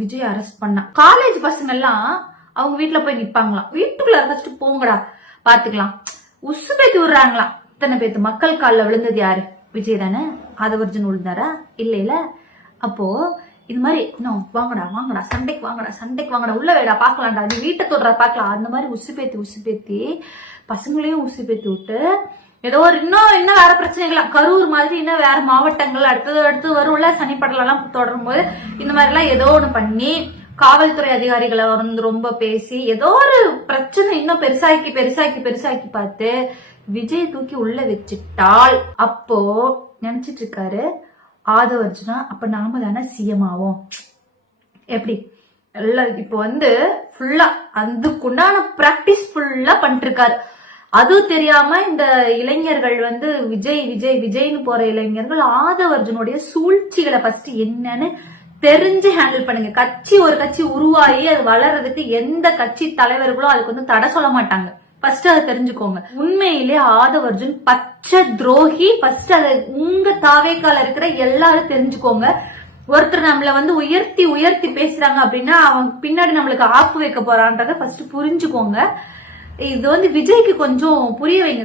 Vijay arrest பண்ணா. College பசங்க எல்லாம் அவங்க வீட்டுல போய் நிப்பாங்களாம். வீட்டுக்குள்ள ஃபர்ஸ்ட் போங்கடா பாத்துக்கலாம். உசு பேத்தி விடுறாங்களாம். இத்தனை பேத்து மக்கள் காலில் விழுந்தது யாரு? விஜய் தானே? ஆதவர்ஜன் விழுந்தாரா? இல்ல இல்ல அப்போ இது மாதிரி இன்னும் வாங்கடா வாங்கடா சண்டைக்கு வாங்கடா சண்டைக்கு வாங்கடா உள்ள வேடா பார்க்கலாம்டா நீ வீட்டை தொடுற பார்க்கலாம் அந்த மாதிரி உசு பேத்தி உசு பேத்தி பசங்களையும் உசு பேத்தி விட்டு ஏதோ ஒரு இன்னும் இன்னும் வேற பிரச்சனைகள் கரூர் மாதிரி இன்னும் வேற மாவட்டங்கள் அடுத்தது அடுத்து வரும்ல சனிப்படலாம் எல்லாம் தொடரும் போது இந்த மாதிரி எல்லாம் ஏதோ ஒண்ணு பண்ணி காவல்துறை அதிகாரிகளை வந்து ரொம்ப பேசி ஏதோ ஒரு பிரச்சனை இன்னும் பெருசாக்கி பெருசாக்கி பெருசாக்கி பார்த்து விஜய் தூக்கி உள்ள வச்சுட்டால் அப்போ நினைச்சிட்டு இருக்காரு ஆதவ அர்ஜுனா அப்ப நாம தானே சிஎம் ஆவோம். எப்படி? எல்லாம் இப்போ வந்து ஃபுல்லா அதுக்குண்டான பிராக்டிஸ் ஃபுல்லா பண்ணிட்டு இருக்காரு. அது தெரியாம இந்த இளைஞர்கள் வந்து விஜய் விஜய் விஜய்னு போற இளைஞர்கள் ஆதவர்ஜுனுடைய சூழ்ச்சிகளை ஃபர்ஸ்ட் என்னன்னு தெரிஞ்சு ஹேண்டில் பண்ணுங்க. கட்சி ஒரு கட்சி உருவாகி அது வளர்றதுக்கு எந்த கட்சி தலைவர்களும் அதுக்கு வந்து தடை சொல்ல மாட்டாங்க. ஃபர்ஸ்ட் அதை தெரிஞ்சுக்கோங்க. உண்மையிலே ஆதவர்ஜுன் பச்சை துரோகி. ஃபர்ஸ்ட் அதை உங்க தாவேக்கால இருக்கிற எல்லாரும் தெரிஞ்சுக்கோங்க. ஒருத்தர் நம்மள வந்து உயர்த்தி உயர்த்தி பேசுறாங்க அப்படின்னா அவன் பின்னாடி நம்மளுக்கு ஆப்பு வைக்க போறான்றத ஃபர்ஸ்ட் புரிஞ்சுக்கோங்க. இது வந்து விஜய்க்கு கொஞ்சம் புரிய வைங்க